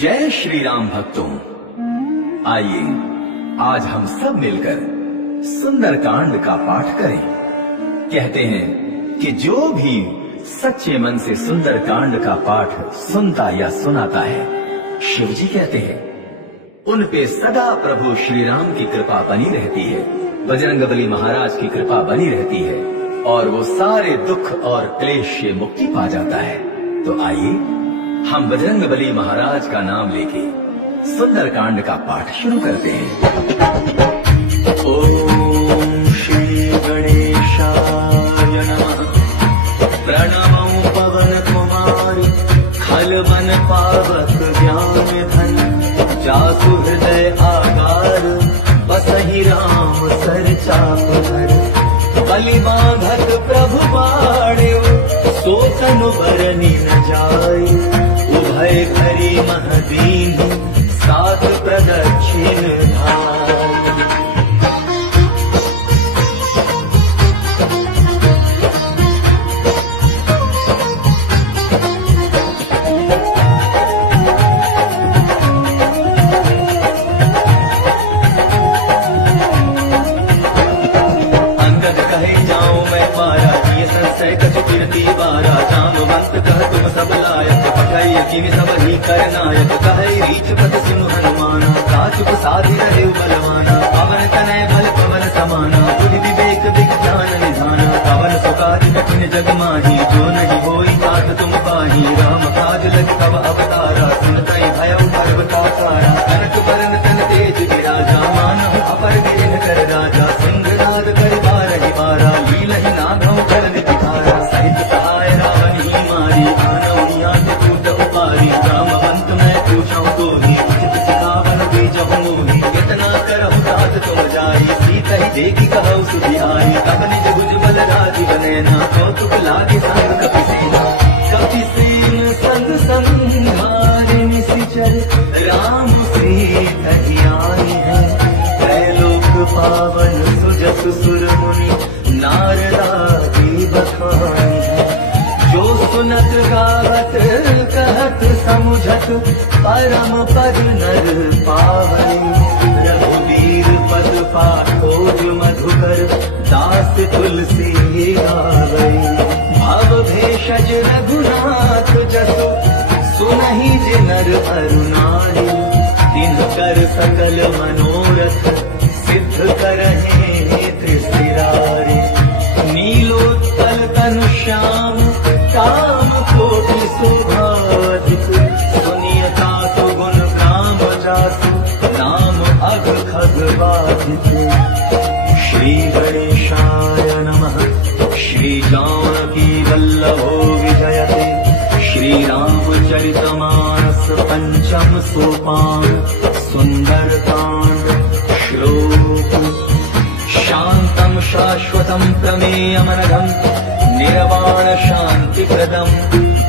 जय श्री राम भक्तों, आइए आज हम सब मिलकर सुंदर कांड का पाठ करें। कहते हैं कि जो भी सच्चे मन से सुंदर कांड का पाठ सुनता या सुनाता है, शिव जी कहते हैं उन पे सदा प्रभु श्री राम की कृपा बनी रहती है, बजरंगबली महाराज की कृपा बनी रहती है और वो सारे दुख और क्लेश से मुक्ति पा जाता है। तो आइए हम बजरंगबली महाराज का नाम लेके सुंदर कांड का पाठ शुरू करते हैं। ओम श्री गणेशाय नमः। प्रणमो पवन कुमार खल मन पावक ज्ञान धन, जासु हृदय आकार बसहि राम सर चाप धर। बलि बांधत प्रभु बाढ़्यो सो तनु बरनि न जाय। उभय भरी महदीन सात प्रदक्षिण धाय। अंगद कहे जाऊं मैं पारा, ये संशय कछु कीर्ति बारा। जामवंत कह तुम सब लायक, पठय किमि सब ही कर नायक। कहे रीछ पद सिंह हनुमाना, काचुक साधि रहे बलवाना। पवन तनय बल पवन समाना, बुद्धि विवेक विज्ञान निधाना। पवन सुकाज कठिन जग माही, जो नहीं होई तात तुम पाही। राम काज लग तब अवतारा, सुनतहि भयउ पर्वताकारा। कनक बरन तन तेज विराजा, मानहु अपर गिरिन कर राजा। सिंहनाद कर बारहि बारा, लीलहि नागहु कर निधारा। सहित सहाय रावण ही मारी, आनौनिया के कूट उपारी। रामवंत मैं पूछऊं तो ही, उचित सिखावन बीजहु मोहि। कितना करहु तात तुम जाई, सीतहि देखि कहु सुधियाई। तब निज भुज बल राजी बनेना, कौतुक लागे संग कपि सेना। कपि सेन संग संघारि निशिचर, राम सीतहि आई है। त्रैलोक पावन सुजस सुर मुनि, नारदादि बखानी है। जो सुनत गावत कहत समुझत, परम पद नर पावनी। रघुवीर पद पाठोज मधुकर, दास तुलसी गावै। भव भेषज रघुनाथ जसु, सुनहि जे नर अरु नारी। तिनकर सकल मनोरथ, सिद्ध करहिं त्रिशिरारी। नीलोत्पल तनु श्याम, काम कोटि शोभाधिक। सुनियता सुगुण ग्राम जासु, नाम अघ खग बाधिक। श्री गणेशाय नमः। श्री जानकी वल्लभो विजयते, श्री रामचरितमानस पंचम सोपान। सुंदर कांड श्लोक। शांतम शाश्वतम प्रमेयमनघम, निर्वाण शांति प्रदम।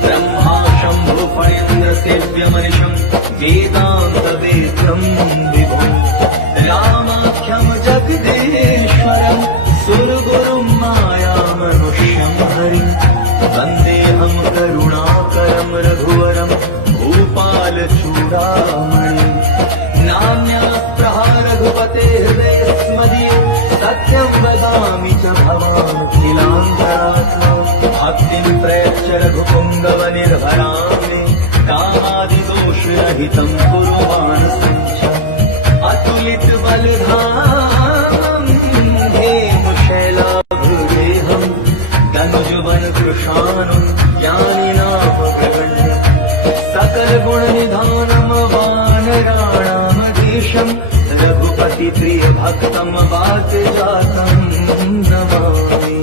ब्रह्मा शंभु फणीन्द्र सेव्यमनिशम, वेदांत वेद्यम विभुम। रामाख्यम जगदेश्वरम, सुरगुरुम मायामनुष्यम हरिम। वन्देऽहं करुणाकरं रघुवरं, भूपाल चूडामणि। नान्यस्त्रः रघुपतेः स्मदीयो, सत्यं वदामि च भवान् किलान्तरात्मा। भक्तिं प्रयच्छ रघुपुङ्गव निर्भरां मे, कामादिदोषरहितं कुरु मानसं। अतुलित बलधामं हेमशैलाभदेहं, धनुजवन कृशानं ज्ञानिनामग्रगण्यं। सकल गुण निधानं वानराणामधीशं, रघुपति प्रिय भक्तं वातजातं नमामि।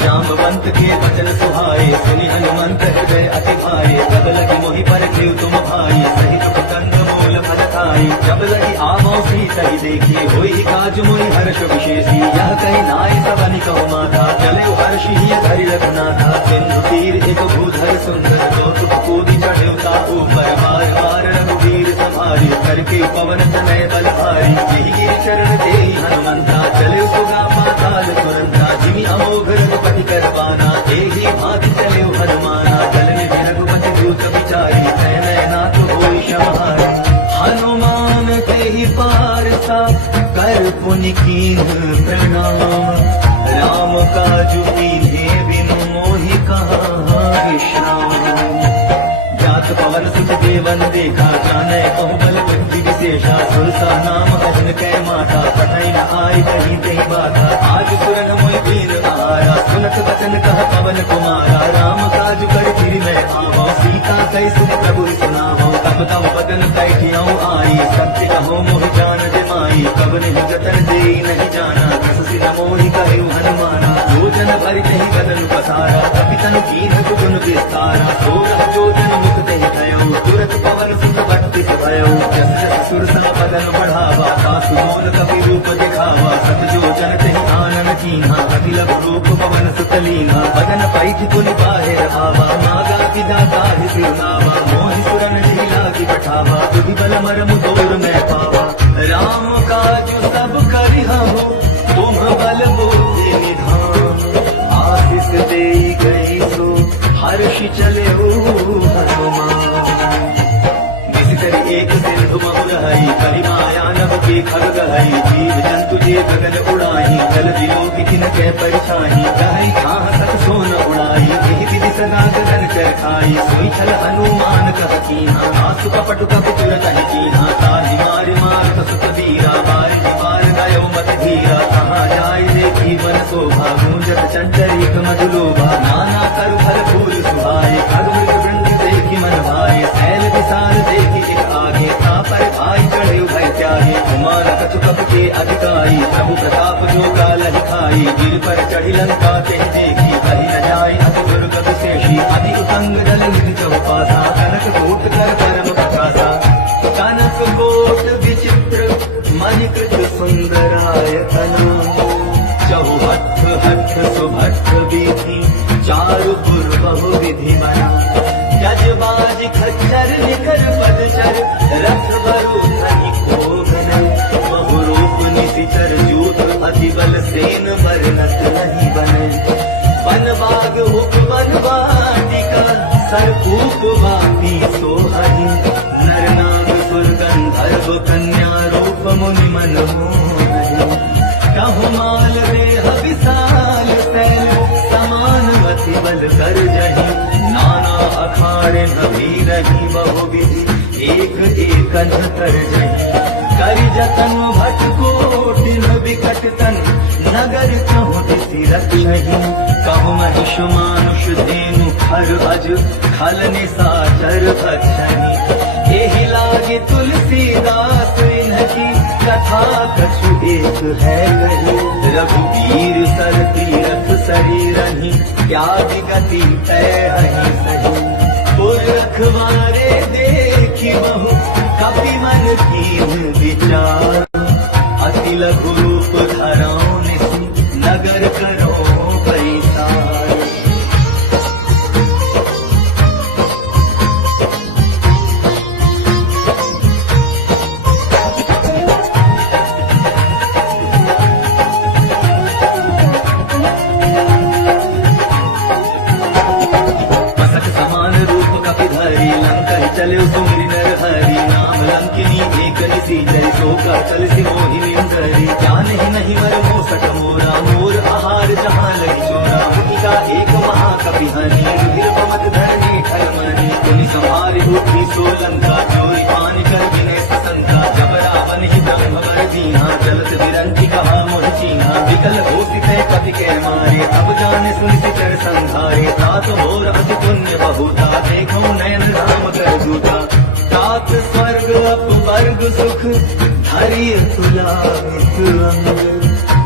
जामवंत के वचन सुहाए, सुनि हनुमंत हृदय अति भाए। तब लगी मोहि परखिउ तुम भाई, सहित कंद मूल फल खाई। जब लगी आवो सीतहि देखी, होई काज मोहि हर्ष विशेषी। यह कहि नाय सब कहु माता, चले हर्षि धरि रघुनाथा। सिंधु तीर एक भूधर सुंदर, कौतुक कूदि चढ़्यो ताहू पर। बार बार रघुवीर संहारी, करके पवन तनय बल भारी। यही गिरि चरण देहि हनुमंता, चले सुगा पाताल तुरंता। जिमि अमोघ रघुपति करवाना, एहि भांति चले हनुमाना। जल निधि रघुपति दूत विचारी, मोहि कीन्ह प्रणाम। राम काजु कीन्हे बिनु मोहि कहाँ विश्राम। जात पवन सुत देवन देखा, जानै कहु बल बुद्धि विशेषा। सुरसा नाम अजन कै माता, पतई न आय कहीं तही बाधा। आज सुरन मोहि वीर आया, सुनत बचन कह पवन कुमारा। राम काज कर फिर मैं आवो, सीता कैसे प्रभु सुनावो। तब तब बदन बैठियाऊ आई, सत्य कहो मोहि जान जमाई। कब नहीं जतन देई नहीं जाना, कस सिन मोहि कहु हनुमाना। योजन भरि कहीं बदन पसारा, कपि तनु कीन्ह गुण विस्तारा। सोरह जोजन मुख तहि भयो, तुरत पवन सुत बत्ति भयो। जस जस सुर सा बदन बढ़ावा, पासु मोर कपि रूप दिखावा। सत जोजन तहि आनन कीन्हा, अति लघु रूप पवन सुत लीन्हा। बदन पैठ पुनि बाहिर आवा, मागा विदा गाहि सिरनावा। मोहि सुरन ढीला की पठावा, तुहि बल मरमु तोर मैं पावा। राम काजु सब करिहु, तुम बल बुद्धि निधान। आशीष देई गई सो, हर्षि चले हनुमान। करि एक सिंधु महु रही, करि माया नभ के खग गहई। जीव जंतु जे गगन उड़ाही, जल वियोग किन कै परिछाही। गहई खाह सत सोन उड़ाई, एहि विधि सदा गगन चर खाई। सोई छल हनुमान कह कीन्हा, आसु कपट कपि तुर कहि कीन्हा। ताहि मारि मार सुत वीरा, बारि बार गयो मत धीरा। कहाँ जाय देखी वन शोभा, गूंजत चंचरीक मधुलोभा। नाना करु फल फूल सुहाए, खग मृग वृंद देखी मन भाए। सैल विशाल देखी आगे, पर भाई चढ़े भय त्यागे। कुमार कछु कप के अधिकारी, प्रभु प्रताप जो कालहि खाई। गिर पर चढ़ी लंका ते देखी, कही न जाय अति दुर्गत शेषी। अति उतंग जल निधि चौपासा, कनक कोट कर परम प्रकाशा। कनक कोट विचित्र मणिकृत सुंदरायतना। चहुहठ हठ सुभट विधि, चारु पुर बहु विधि बना। जजबाज खच्चर निकर पदचर, रथ बरु धनि कोगन। बहुरूप निशिचर जूथ, अति बल सेन बरनत नहीं बने। वन बाग उप वन वाटिका, सरकूप वापी सोहहि। नर नाग सुर गंधर्व कन्या, रूप मुनि मन मोहहि। कहु माल देह विशाल शैल, समान अति बल कर जहि। नाना अखाड़े नभी रही, बहु विधि एक एकन तर जही। करि जतन भट कोटिन बिकट तन, नगर कहु दिसि रक्षहि। कहु महिष मानुष धेनु खर अज, खल निशाचर भक्षहि। एहि लागे तुलसीदास इन्हकी, कथा कछु एक है कही। रघुवीर सर तीरथ शरीरहि, त्याग गति तय हहि सही। पुर रखवारे देखी बहु, कपि मन कीन्ह विचार। अति लघु रूप धरौ निसि, नगर करो बैसार। चले सुमिरि नर हरि, नाम लंकिनी एक निसी। जय सोका चल सी मोहिनी अंतरी, जानहि नहीं वर मोसट मोरा। मोर आहार जहाँ लगी चोरा, मुनिका एक महाकपि हनि। रुधिर पमत धरणी ठरमणि, पुनि संहारि बुद्धि सोलंका। चोरी पानि कर विनय ससंका, जब रावण ही ब्रह्म वर दीन्हा। चलत बिरंची कहा मोहि चीन्हा, विकल घोषित पति के मारे। अब जाने सुनि सिचर संहारे, तात मोर अति पुण्य बहुता। देखो नयन राम कर दूता, तात स्वर्ग अपवर्ग सुख। धरि तुलावित अंग,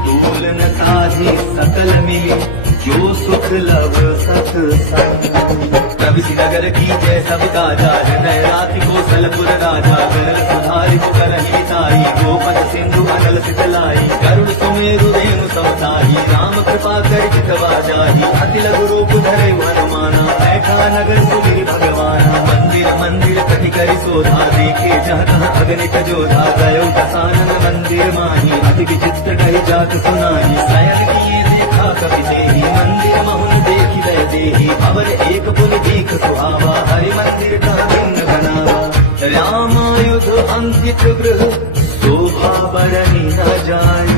तूल न ताहि सकल मिली। जो सुख लव सत्संग। प्रविशि नगर की जय सब काजा, हृदय राति कौशलपुर राजा। गरल सुधारि को करहि ताई, गोपद सिंधु अनल सितलाई। गरुड़ सुमेरु रेणु समताही, राम कृपा कर चितवा जाही। अति लघु रूप धरे हनुमाना, बैठा नगर सुमिरि भगवाना। मंदिर मंदिर कटि करि शोधा, देखे जह तह अगणित जोधा। गयो दसानन मंदिर माही, अति विचित्र कहि जात सुनाही। शयन किए देखा कपि देहि, मंदिर महुन देखि दय देहि। अवर एक पुनि देख सुहावा, हरि मंदिर कह भिन्न बनावा। रामायुध अंकित गृह, शोभा बरनि न जाय।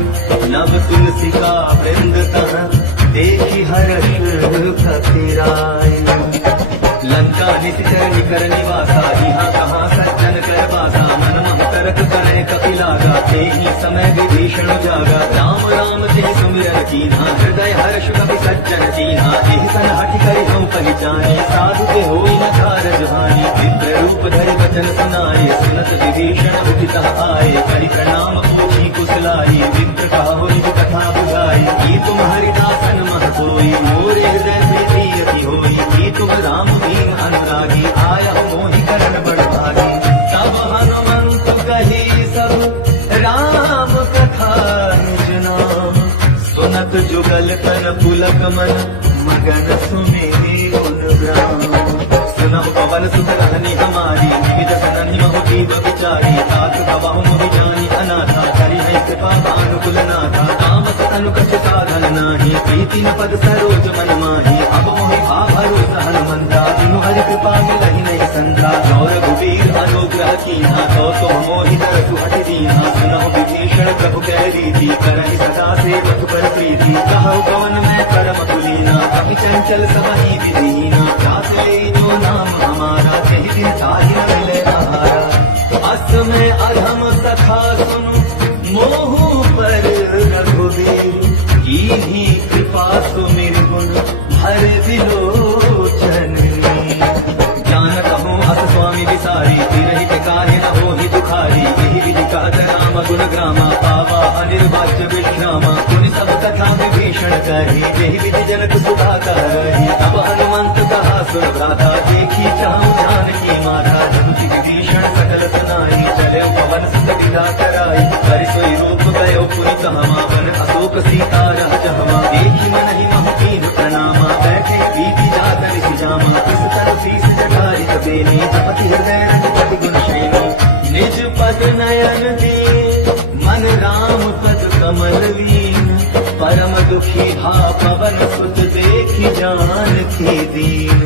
सज्जन दीना एहि सन हठ करि हम पहचाने साधु के होई न कारज हानि विप्र रूप धरि वचन सुनाए सुनत विभीषण उठित आए करि प्रणाम पूछी कुशलाई विप्र कहो कथा बुझाई की तुम हरिदासन मह सोई मोरे हृदय प्रीति अति होई की तुम राम दीन अनुरागी आया मोहि करण बड़ भागी तब हनुमंत कही सब राम कथा निज नाम सुनत जुगल तन पुलक मन मगन सुमेरि गुण ग्राम सुनहु पवन सुत कहनी हमारी निज सनहि महु जीव विचारी तात गवाहु मोहि जानी अनाथा करि है कृपा अनुकूल नाथा तामस तनु कछु साधन नाही प्रीति न पद सरोज मन माही अब मोहि भरोसा हनुमंता बिनु हरि कृपा मिलहि नहीं संता गौर रघुवीर अनुग्रह कीन्हा तो तुम मोहि तरसु हटि दीन्हा सुनहु विभीषण प्रभु कह रीति करहि सदा सेवक पर प्रीति कहु पवन मैं परम कुलीना कपि चंचल समहि विधीना जात ले जो नाम हमारा कहीं दिन ताहि न मिले आहारा अस में अधम सखा सुनु मोहु पर रघुवीर कीन्ही कृपा सुमिर गुण हर विलोचन जानत हूँ अस स्वामी विसारी तिरहित काहे न होहि दुखारी यही विधि कहत राम गुण ग्रामा पावा अनिर्वाच्य विश्रामा पुनि सब कथा विभीषण कही यही विधि जनक सुधा कही अब हनुमंत कहा सुन भ्राता देखी चाहूं जानकी माता जगति विभीषण सकल सुनाई चले पवन सुत विदा कराई हरि सोई रूप गयो पुनि कहमा वन अशोक सीता रह जहमा देखी मन ही महु कीन प्रणामा बैठे बीती जात निज जामा इस तरह शीस जटारी कबेनी जपति हृदय रघुपति गुण शैनी निज पद नयन दिए मन राम पद कमल लीन परम दुखी हा पवन सुत देखी जानकी दीन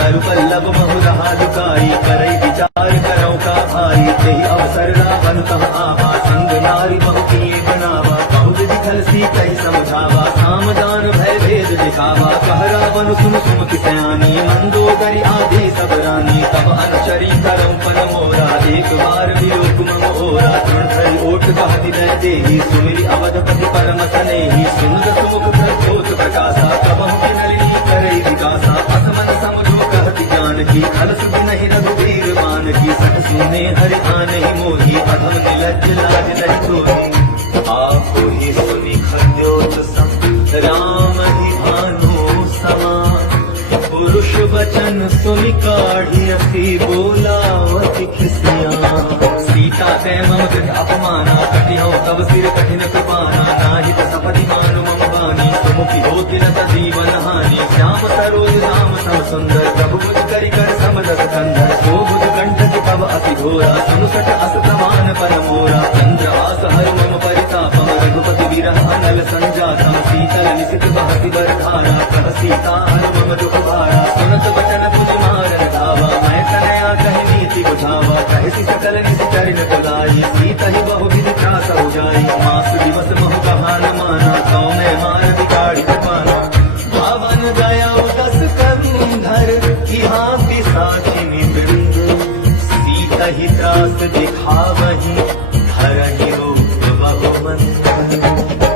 तरु पल्लव महु रहा दुकाई करई विचार करौ का भाई तेहि अवसर रावण कह आवा संग नारी बहु किए बनावा बहु विधि खल सी कही समझावा सामदान भय भेद दिखावा कह रावण सुन सुमुख सयानी मंदोदरी आदि सब रानी तब अनुचरी करौ पन मोरा एक बार वियोग मम ओरा तृण धरि ओठ कह हृदय देहि सुमिरि अवधपति परम सनेहि सुंदर सुमुख प्रचोत प्रकाशा कबहु के नलिनी करई विकासा असमन समझो कहति ज्ञान की खल सुधि नहीं रघुवीर मान की सठ सुने हरि आने मोही अधम निलज्ज लाज नहीं सोही आपो ही सुनि खद्योत सम राम ही भानु समान पुरुष वचन सुनि काढ़ी अति बोलावति खिसिया सीता ते मम कृत अपमाना कटिहौ तव सिर कठिन कृपाना नाहित सपदि मानु मम बानी सुमुखी होति न जीवन हानि श्याम सरोज राम सम सुंदर प्रभु मुझ करि कर समदस कंधर शोभुज कंठ तव अति घोरा समुसट अस समान पर मोरा चंद्रवास हरि मम परितापम रघुपति विरह अनल संजातम शीतल निशित बहति बरधारा कह सीता हर मम दुख भारा सुनत वचन तुझ मारन धावा मैं कनया कहि नीति बुझावा कहसी सकल निश्चर न तुलाई सीता ही बहु विधि त्रास हो जाई मास दिवस महु कहा न माना कौ मैं मार बिगाड़ी पाना भावन गया दस कंधर यहाँ पिसाची निवृंद सीता ही त्रास दिखावही धरहि रूप बहुमंत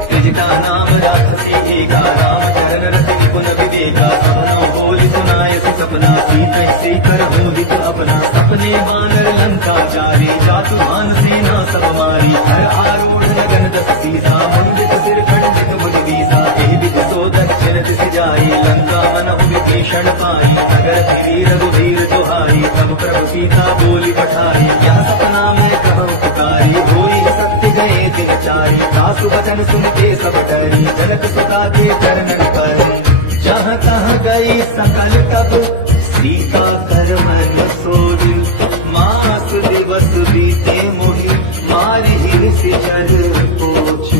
त्रिजटा नाम राक्षसी एका राम चरण रति निपुण विवेका सबनो बोली सुनाय सपना सीता से कर होदित अपना सपने बानर लंका जारी जातु मान सेना सब मारी हर आरूढ़ लगन दस सीसा मंडित सिर खंडित मुझ दीसा एहि विधि सो दक्षिण दिस जाई लंका मन विभीषण पाई नगर फिरी रघुवीर दुहाई तब प्रभु सीता बोली पठाई यह सपना में कहूँ पुकारी होई सत्य गए दिन चारी दासु वचन सुनते सब डरी जनक सुता के चरणन पर जहाँ तहाँ गई सकल तब सीता कर मन सोज मास दिवस बीते मोहि मारी हिरसि चढ़ पोछ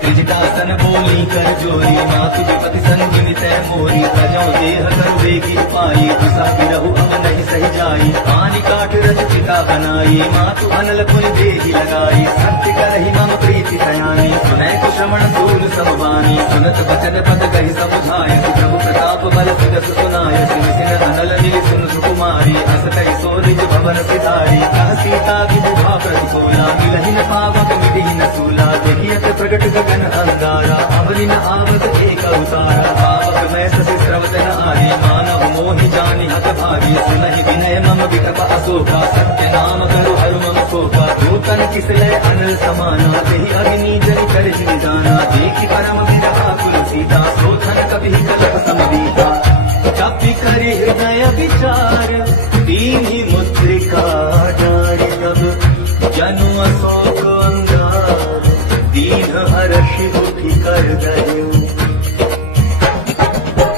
त्रिजटासन बोली कर जोरी मातु विपति संगिनी तय मोरी तजौ देह कर वेगी पाई तुसा बिरहु अब नहीं सही जाई पानी काट रच चिता बनाई मातु अनल पुनि देहि लगाई सत्य करहि मम प्रीति सयानी सुनै कुश्रमण सूल समवानी सुनत वचन पद कहि समुझाय प्रभु प्रताप बल सुजस सुनाय सिन सिन अनल नील सुन सुकुमारी अस कहि सोरिज भवन सिधारी कह सीता विधि भा प्रतिकूला मिलहि न पावक मिलहि न सूला देखियत प्रगट गगन अंगारा अमरि न आवत एक अवतारा पावक मैं ससि स्रवत न आदि मानव मोहि जानि हत भागी सुनहि विनय मम विकप अशोका सत्य नाम करु हरु मम शोका दूतन किसले अनल समाना तेहि अग्नि जनि कर जिन जाना देखि परम विरहा कुल सीता सोथन कपि कलप समदीता कपि करि हृदय विचार दीनि मुद्रिका डारि तब जनु अशोक अंगार दीन हर्षि उठि कर गयो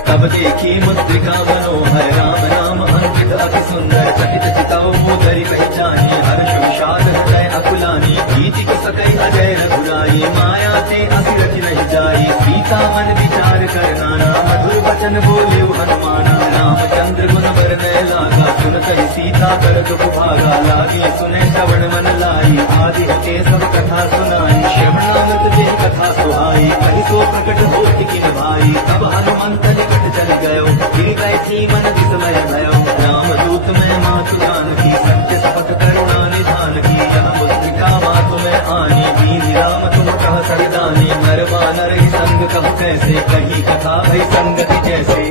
तब देखी मुद्रिका मनोहर राम नाम अंकित अति सुंदर चकित चिताओ मोदरी पहचानी हर्ष विषाद हृदय अकुलानी भीति को सकई अजय रघुराई माया ते असिरच नहीं जाई सीता मन विचार कर नाना मधुर वचन बोले हनुमाना रामचंद्र गुण वर्णय लागा सुनत ही सीता कर दुख भागा लागी सुने श्रवण मन लाई आदि हते सब कथा सुनाई श्रवणामृत जे कथा सुहाई कहि सो प्रकट होति किन भाई तब हनुमंत निकट चल गयो गिर बैठी मन विस्मय भयो रामदूत में मातु जानकी सत्य सपथ करुणा निधान की यह मुद्रिका मातु में आनी दीन राम तुम कह सरदानी नर वानर ही संग कह कैसे कही कथा भई संगति जैसे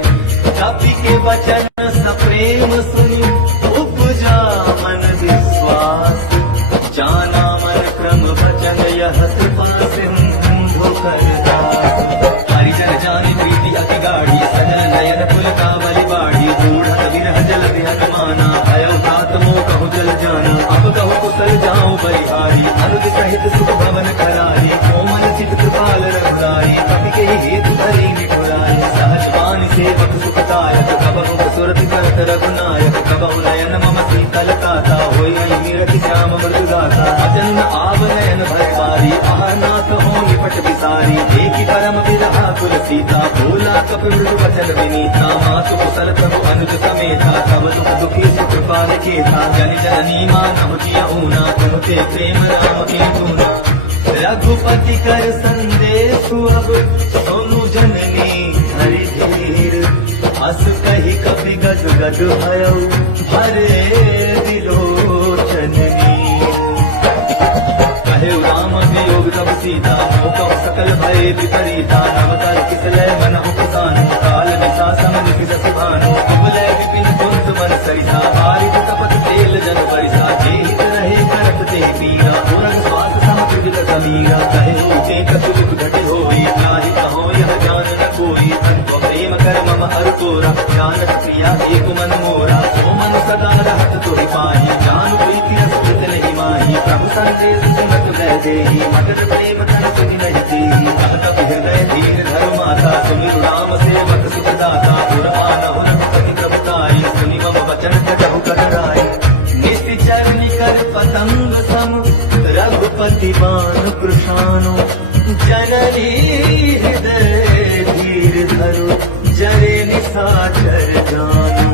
कपि के वचन सप्रेम सुनि उपजा मन विश्वास जाना मन क्रम वचन यह कृपा सिंधु करदास हरिजन जानि प्रीति अति गाढ़ी सजल नयन पुलकावली बाढ़ी बूढ़त विरह जल हनुमाना भयो तात मोह कहु जल जाना अब कहु कुशल जाऊं बलिहारी अनुज सहित सुख भवन करारी कोमल चित कृपाल रघुराई कपि के हेतु धरी निठुराई सहज बानी सेवक सुखदायक कबहु सुरति करत रघुनायक कबहु नयन मम शीतल काता होई मीरति श्याम मृदु गाता अजन आव नयन भय बारी आहनाथ हो निपट विसारी देखि परम विरहा कुल सीता भोला कपि मृदु वचन विनीता मातु कुशल प्रभु अनुज समेता तब दुख दुखी सुख पाल केता जन जननी मानव जिया ऊना तुमते प्रेम राम के गुना रघुपति कर संदेश अब सोनु जननी हरि धीर अस कही कपि गद गद भयो हरे विलोचन कहे राम वियोग तब सीता मोह सकल भय विपरीता नवतल किसलय मन उपसान काल निशा समन किस भानु अबलय विपिन कुंत मन सरिता बारिक तपत तेल जन परिसा जेहित रहे करत ते पीरा पुरन स्वास समकृत समीरा कहे ऊटे कछु दुख घटे होई नाहि कहो यह जान न कोई तत्व प्रेम कर मम हर तोरा जानत प्रिया एक मन मोरा सो मन सदा रहत तोहि पाही जान प्रीति रसकृत नहीं माही प्रभु संदेश सुनत भय देहि मटर प्रेम धन सुनि नहीं देहि कहत हृदय धीर धर माता सुमिरु राम सेवक सुख दाता पुरमान हुन पति प्रभुताई सुनि मम वचन कटहु कतराई निश्चर निकर पतंग सम रघुपति बाण कृशानो जननी हृदय धीर धरो जरे निशाचर जानो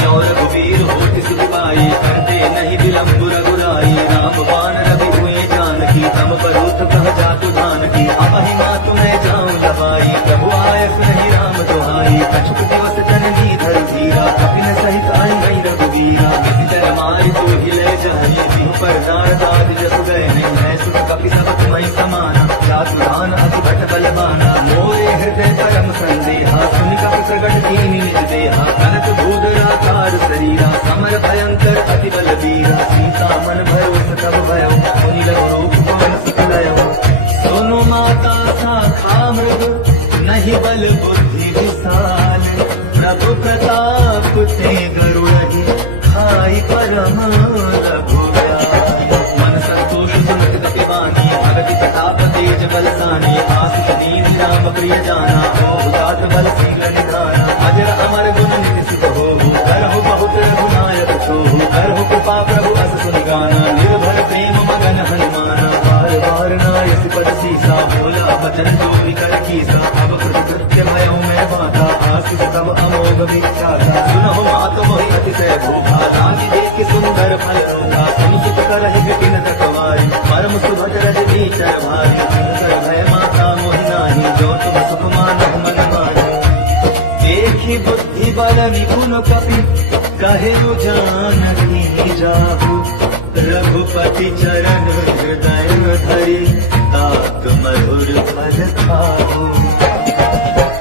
चौर रघुवीर होति सुखपाई करते नहीं विलंब रघुराई राम बाण रवि हुए जानकी तम परोत कह जातु जानकी अपहि मातु मैं जाऊं लबाई प्रभु आय नहीं राम दुहाई कछुक दिवस जननी धर धीरा कपिन सहित आई गई रघुवीरा किसी चर मारी तू हिले जाही सिंह पर दार दाद जस गए नहीं है सुख कपि सबक मई समाना चातुरान अति भट बलवाना मोरे हृदय परम संदेहा सुनि कपि प्रगट कीनि निज देहा कनक भूधराकार शरीरा समर भयंकर अति बलवीरा सीता मन भरोस तब भयो मुनि लघु रूप पवन सुख लयो सोनु माता शाखा मृग नहीं बल बुद्धि विशाल प्रभु प्रताप ते गरुड़हि खाई परम रघुराई मन संतोष सुनत कपि बानी भगति प्रताप तेज बलसानी आसित दीन राम प्रिय जाना हो दात बल शीघ्र निधाना अजर अमर गुण निधि सुख हो करहु बहुत रघुनायक छोहु करहु कृपा प्रभु अस सुनि गाना निर्भर प्रेम मगन हनुमाना बार बार नायस पद सीसा भोला बचन जो कर कीसा अब कृत्य भयो मैं बाता आसित तब अमोघ विख्याता सुनहु मात मोहि अतिशय भूखा रानी देख सुंदर फल रूखा सुन सुख करहि विपिन तकवारी परम सुभग रज भीचर भारी सुंदर भय माता मोहि नाही जो तुम सुख मानहु मन मारी देखि बुद्धि बल निपुण कपि कहे जानकी जाहु रघुपति चरण हृदय धरि तात मधुर पद खाओ।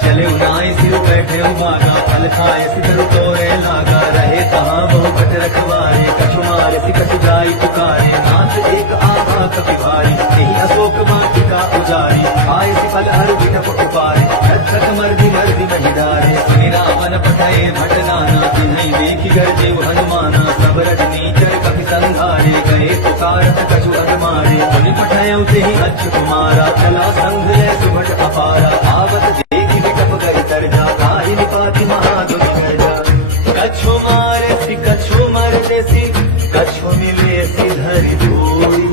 चले उनाए सिर बैठे बागा फल खाए सिर तोरे लागा रहे तहाँ बहु कट रखवारे कछु मारे कछु जाई पुकारे नाथ एक आभा कपि भारी यही अशोक वाटिका उजारी आय फल हर विटप उपारे रक्षक मर्दि मर्दि महि डारे सुनि रावण पठाए भट नाना तिन्हि देखि गरजे हनुमाना सब रजनीचर कपि संघारे गए पुकारत कछु अगमारे मुनि पठाए तेहि अच्छ कुमारा चला संघ ले सुभट अपारा आवत देखि विटप गई तरजा काहि निपाति महादुनि गर्जा कछु मारे सि कछु मरने सि कछु मिले सि धरि धूई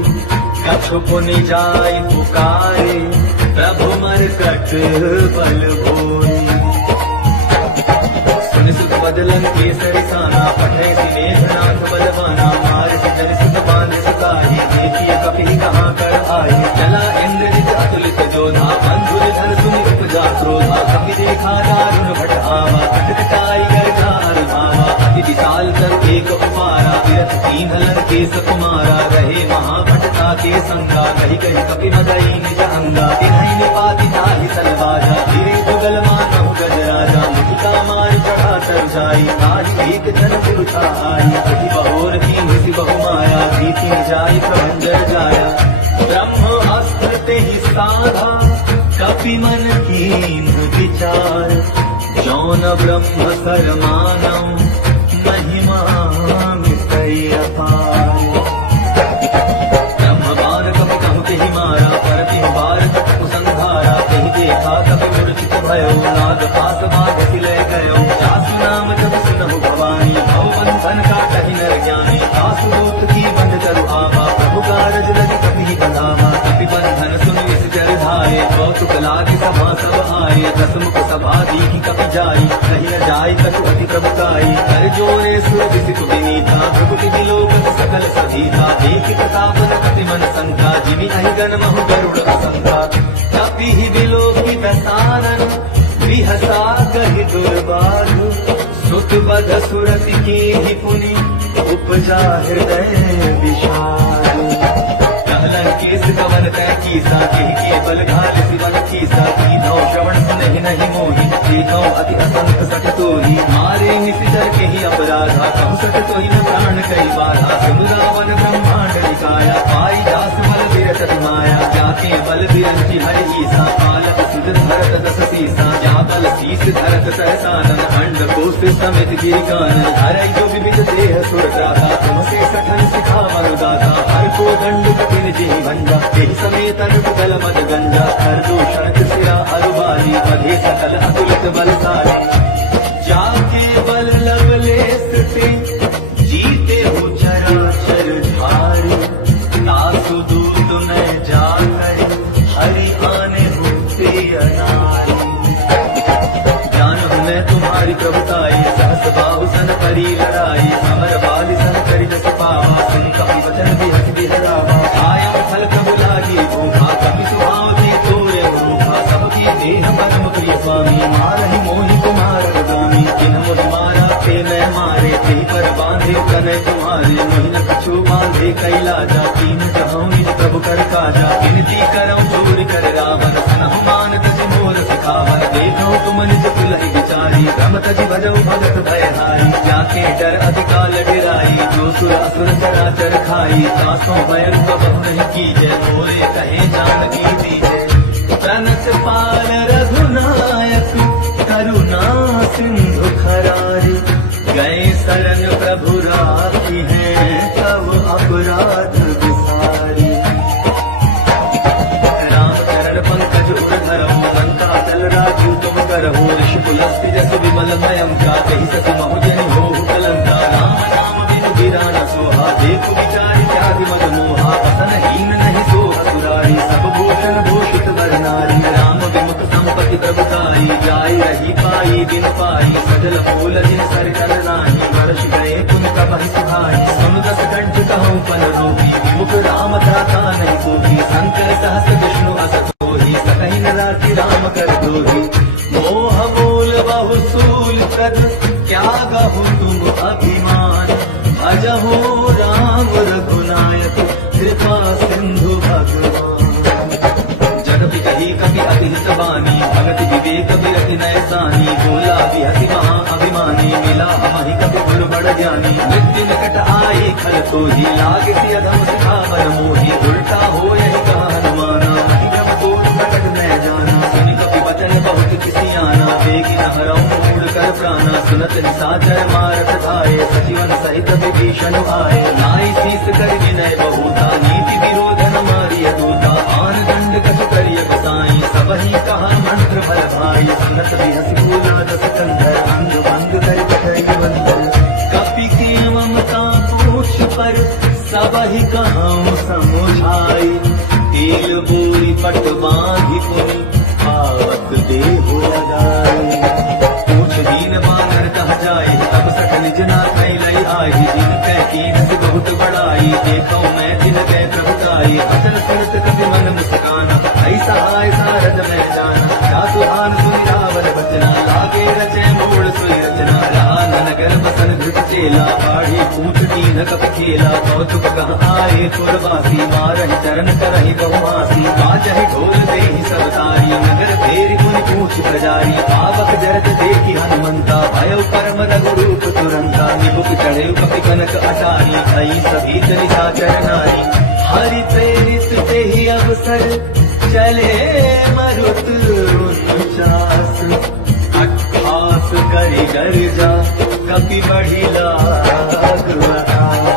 कछु पुनि जाय पुकारे प्रभु मरकट बल भोई। सुनि सुत बदलन केसरि साना पठै सि मेघनाथ बलवाना मार सि जन सुत बांध सकाहि देखिए कपि कहाँ कर आए चला इंद्रजित अतुलित जोधा बंधु धन सुनि उपजा क्रोधा कपि देखा दारुण भट आवा कटकटाई गर्जार भावा अति विशाल कर एक उपारा विरथ तीन लंकेश कुमारा रहे महाभटता के संगा कही कही कपि मदई निज अंगा तिन्हि निपाति ताहि सलवाजा धीरे जुगल मानहु गजराजा मुखिता मार चढ़ा तर जाई आज एक जन पुरुषा आई अति बहोर की निसि बहु माया भीति जाई प्रभंजर जाया ब्रह्म अस्त्र तेहि साधा कपि मन कीन विचार जौन ब्रह्म सर मानौ महिमा मितई अपार ब्रह्म बार कपि कहु तेहि मारा परति बार कटु संहारा तेहि देखा कपि मूर्छित भयो नाग पास बाध सिलय गयो जासु नाम जब सुनहु भवानी भव बंधन काटहि नर ज्ञानी आसु दूत की बंध करु आवा प्रभु कारज लगी कपि बंधावा कपि बंधन सुनि इस जर धाये कौतुक लागे सभा सब आये दस मुख सभा दीखि कपि जाई कहि न जाय कछु अति प्रभुकाई कर जोरे सुर विसित विनीता प्रभु विलोकत सकल सधीता देखि प्रताप कति मन संख्या जिमि अहि गण महु गरुड़ असंख्या कपि विलोकित सानन बिहसा कहि दुर्बाधु सुत बध सुरति कीहि पुनि उपजा हृदय विशाल कहलन केस कवन तय कीसा केहि के बल घाल सिवन कीसा कीधौ श्रवण सुनहि नहि मोहि देखौ अति असंख सठ तोहि मारे निसिचर केहि अपराधा कहु सठ तोहि न प्राण कहि बाधा सुनु रावण ब्रह्मांड निकाया पाई दास बल विरत माया जाके बल विरंचि हरि ईसा पालक सिद्ध धरत दस सीसा जा बल शीस धरत सहसानन अंड कोश समेत गिरिकानन हरै जो विविध देह सुर दाता तुमसे सठन सिखावन दाता हर को दंड कपिन जी भंजा तेहि समेत अनुकल मद गंजा हर दूषण सिरा अरुबाली बधे सकल अतुलित बलशाली जाके बल लवलेस ते जीते हो चराचर धारी तासु दूत न जाकर हरि आने होते अनारी जान मैं तुम्हारी प्रभुताई सहस बाहु सन परी लड़ाई अमर बाली सन करि जस पावा सुनि कपि वचन बिहस बिहरावा आयम फल प्रभु लागी भूखा कपि सुभाव थी तोरे रूखा सबकी देह परम प्रिय स्वामी मारहि मोहि कुमार गामी जिन मोहि मारा ते मैं मारे तेहि पर बांधे कनय तुम्हारे मोहि न कछु बांधे कैलाजा तीन जहाँ निज प्रभु कर काजा विनती करऊँ चोरी कर रावण सनहु मान तज मोर सिखावन देखो तुम निज तुलहि विचारी रमत जी भजऊ भगत भयहारी जाके डर अधिकाल डिराई जो सुर असुर चराचर खाई तासों भयन बहु नहीं कीजय मोरे कहे जानकी दीजय तनक पाल रघुनायक करुणा सिंधु खरारी गए शरण प्रभु राखी है तब अपराध विसारी राम चरण पंकज उर धरम लंका तल राजू तुम करहु ऋषि पुलस्ति जस विमल मयम का कही सत महु जनि होहु कलंका राम नाम बिनु गिरा न सोहा देखु विचारि त्याग मद मोहा पसन हीन नहीं सोहा सुरारी सब भूषण भूषित वर नारी राम विमुख संपत्ति प्रभुताई जाई रही पाई बिन पाई सजल फूल जिन सर कर नाही वर्ष गए पुन कबहि सुहाई सुन दस कंठ कहूँ पन रोगी विमुख राम दाता नहीं कोई शंकर सहस विष्णु अस कोहि सकहि न राखि राम कर दोहि मोह मूल बहु सूल कद क्या गहु तुम अभिमान भजहु राम रघुनाथ तु कृपा सिंधु भगवान। जगति कही कपि अति हित बानी, भगति विवेक विरति नैसानी, बोला बिहति महा अभिमानी, मिला हमहि कपि गुरु बड़ ज्ञानी। मृत्यु निकट आए खल तो ही, लागे सिय अधम सिखावन मोहि, उल्टा हो यही कहा हनुमाना, ब्रह्म कोट प्रकट न जाना। सुनि कपि वचन बहुत किसी आना, देगी न हरऊ मूढ़ कर प्राणा। सुनत निशाचर मारत धाये, सजीवन सहित विभीषण आए। नाई शीस कर विनय बहुता, नीति विरोध न मारिय दूता। आन दंड कछु करिय गोसाई, सबहि कहा मंत्र भल भाई। सुनत बिहसि बोला दस कंधर, अंग भंग कर कटई बंधन। कपि की ममता पूछ पर, सबहि कहऊँ समुझाई। तेल बोरी पट बांधि पुनि, आवत देहु लगाई। पूछ दीन बानर कह जाए, तब सठ निज ना कैलई आए। जिन कै कीन से बहुत बड़ाई, देखो मैं तिन कै प्रभुताई। अचल सुनत कपि मन मुस्काना, ऐसा आय सारद मैं जाना। क्या सुहान सुनि रावण बचना, लागे रचे मूढ़ सुनि रचना। रान नगर बसन धृत चेला, बाढ़ी पूछ दीन कपि खेला। कौतुक कह आए पुरवासी, मारहि चरण करहि बहुमासी। बाजहि ढोल देहि सब तारी, नगर फेरि मुनि पूछ प्रजारी। पावक जरत देखि हनुमंता, भयउ परम रघुरूप तुरंता। निबुक चढ़ेउ कपि कनक अटारी, भई सभी निशाचर नारी। हरि प्रेरित तेहि अवसर, चले मरुत उन्चास। अट्ठास करि गर्जा, कपि बढ़ी लाग आकाश।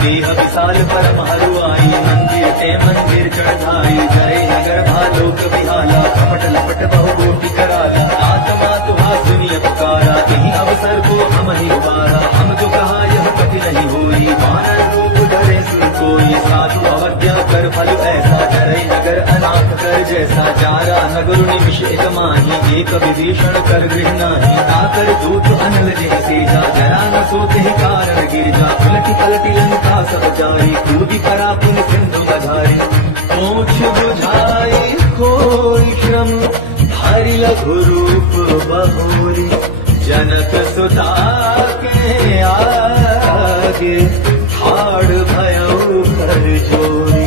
देह विशाल परम हरुआई, मंदिर ते मंदिर चढ़ाई। जय नगर भालोक बिहाला, कपट लपट बहु कोटि कराला। आत्मा तुहा सुनिय पुकारा, यही अवसर को हम ही उबारा। हम जो कहा यह कभी नहीं होई, वानर रूप धरे सुर कोई। साधु अवज्ञा कर फल ऐसा, डरे नगर अनाथ कर जैसा। चारा नगर निमिष एक माही, एक विभीषण कर गृह नाही। ताकर दूत अनल जिह सेजा, जरा न सोते ही कारण गिरजा। उलटी पलटी लंका सब जाई, कूदी परा पुन सिंधु बधाई। पूछ बुझाई कोई श्रम, हरि लघु रूप बहोरी। जनक सुता के आगे, ठाड़ भयउ कर जोरी।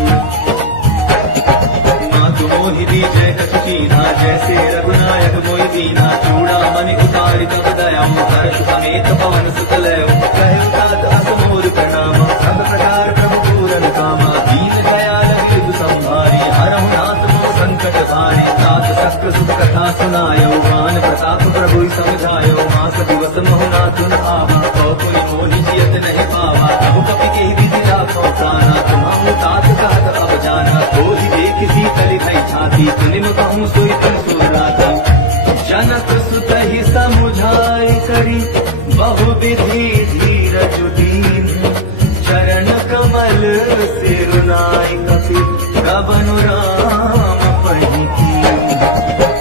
मातु मोहि दीजय कछु कीन्हा, जैसे रघुनायक मोहि दीन्हा। चूड़ामणि उतारि तब दयाम, हर्ष समेत पवन सुत लयऊ। कहु तात अस मोर प्रणामा, सब प्रकार प्रभु पूरन कामा। दीन दयाल विरधु संभारी, हरहु नाथ मोह संकट भारी। तात सत्य सुख कथा सुनायो, मान प्रताप प्रभु समझायो। मास दिवस मोह नाथ न आवा, कौ कोई मोहि जियत नहीं पावा। प्रभु कपि केहि विधि राखो प्राणा, तुम्हाहु तात कहत अब जाना। कोहि देख सीतल भई छाती, तुनिम कहूँ सोई तुम सुराती। जनक सुत ही समुझाई करी, बहु विधि धीरज दीन। चरण कमल सिरुनाई, कपि कबनु राम पहि कीन।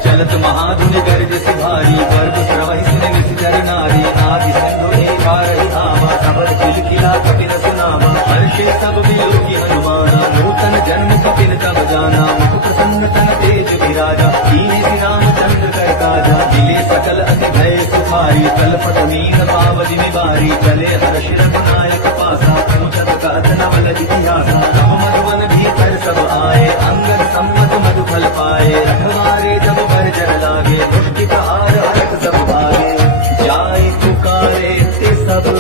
चलत महाधुनि गर्ज से भारी, गर्भ स्रवहि सुनि निश्चर नारी। आदि सिंधु हे पारहि आवा, सबल किलकिला कपि न सुनावा। हर्षे सब विलोकि हनुमाना, नूतन जन्म कपिन तब जाना। मुख प्रसन्न तन तेज विराजा, कीन्हि श्री रामचंद्र कर काजा। दिले सकल अति भय सुखारी, कलपट मीन पावति निवारी। चले हर्षि रघुनायक पासा, पूछत कहत नवल जिज्ञासा। राम मधुवन भीतर सब आए, अंगद सम्मत मधु फल पाए। रखवारे जब बर जर लागे, मुष्टि प्रहार हरख सब भागे। जाय पुकारे ते सब,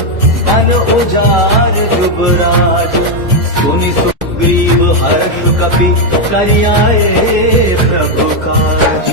बन उजार जुबराज। सुनि सुग्रीव हर्ष कपि, करियाए प्रभु काज।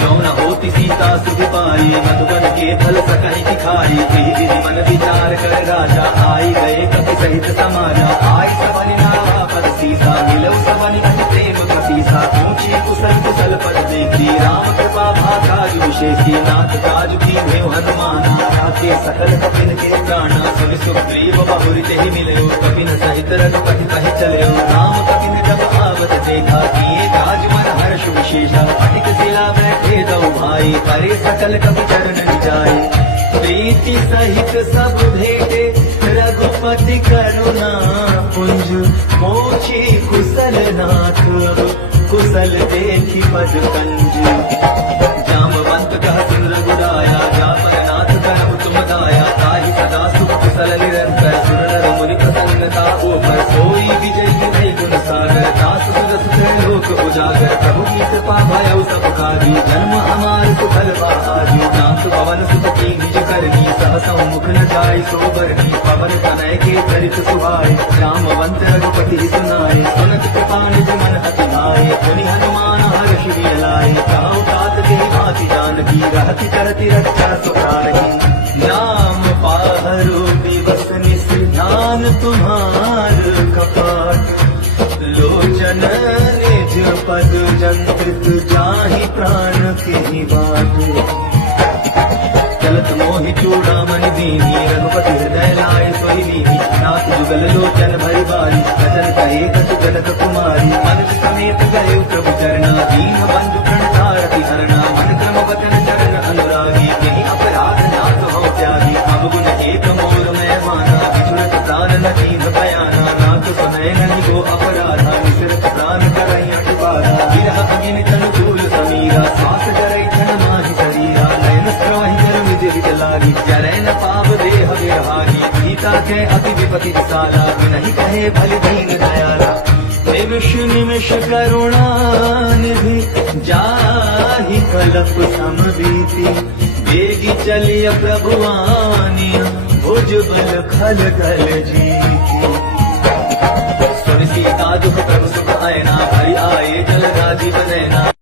जो न होती सीता सुख पाई, मधुबन के फल सकहि दिखाई। विधि मन विचार कर राजा, आई गए कपि सहित समाजा। आय सबनि नावा पद सीसा, मिलऊ सबनि अति प्रेम कपीसा। पूछी कुशल कुशल पद देखी, राम कृपा भाकाज विशेषी। नाथ काज कीन्हे हनुमाना, राखे सकल कपिन के प्राणा। सुनि सुग्रीव बहुरि तेहि मिलयो, कपिन सहित रघुपति कहि चलयो। राम कपिन जब आवत देखा, किए काज मन हर्ष विशेषा। अटिक शिला बैठे दो भाई, करे सकल कपि चरण जाय। प्रीति सहित सब भेटे, रघुपति करुणा पुंज। मोची कुशल नाथ, कुशल देखि पद कंज। जामवंत कह सुन रघुराया, जा पर नाथ कहु तुम दाया। ताहि सदा सुख कुशल निरंतर, सुर नर मुनि प्रसन्नता। ओ उजागर प्रभु की कृपा भयउ सब काजी जन्म हमार सुफल पाजी नाथ पवन सुत की निज करनी सहसौ मुख न जाय सोबरनी पवन तनय के चरित सुहाय रामवंत रघुपति सुनाय सुनत कृपा निज मन अति भाय मुनि हनुमान हर्ष भी लाय कहो तात के भांति जानकी रहति करति रक्षा सुखारही नाम पाहरो दिवस निस ध्यान तुम्हार कपाट लोचन निज पद जंत्रित जाहि प्राण के बाट चलत मोहि चूड़ामणि दीनी रघुपति हृदय लाय सोई लीनी नाथ जुगल लोचन भरि बारी बचन कहे कछु जनक कुमारी मन समेत गए प्रभु चरणा दीन बंधु प्रणतारति हरणा मन क्रम वचन चरण अनुरागी यही अपराध नाथ हो त्यागी अब गुण एक मोर मैं माना विचुरत प्राण न दीन बयाना नाथ सुनय नहीं को अपराधा विसरत प्राण करई अटबारा विरह अगिन अनुकूल समीरा सास डरै क्षण माहि शरीरा नयन प्रवाहि जल विधि विध लागी जरै न पाव देह विरहागी सीता के अति विपति विशाला नहीं कहे भले दीन दयाला निमिष निमिष करुणा निधि जाहि कलप समबीति बेगी चलिय प्रभुआनी भुज बल खल खल जीती सुन सीता दुख प्रभु सुख आयना हरि आए जल राजी बनैना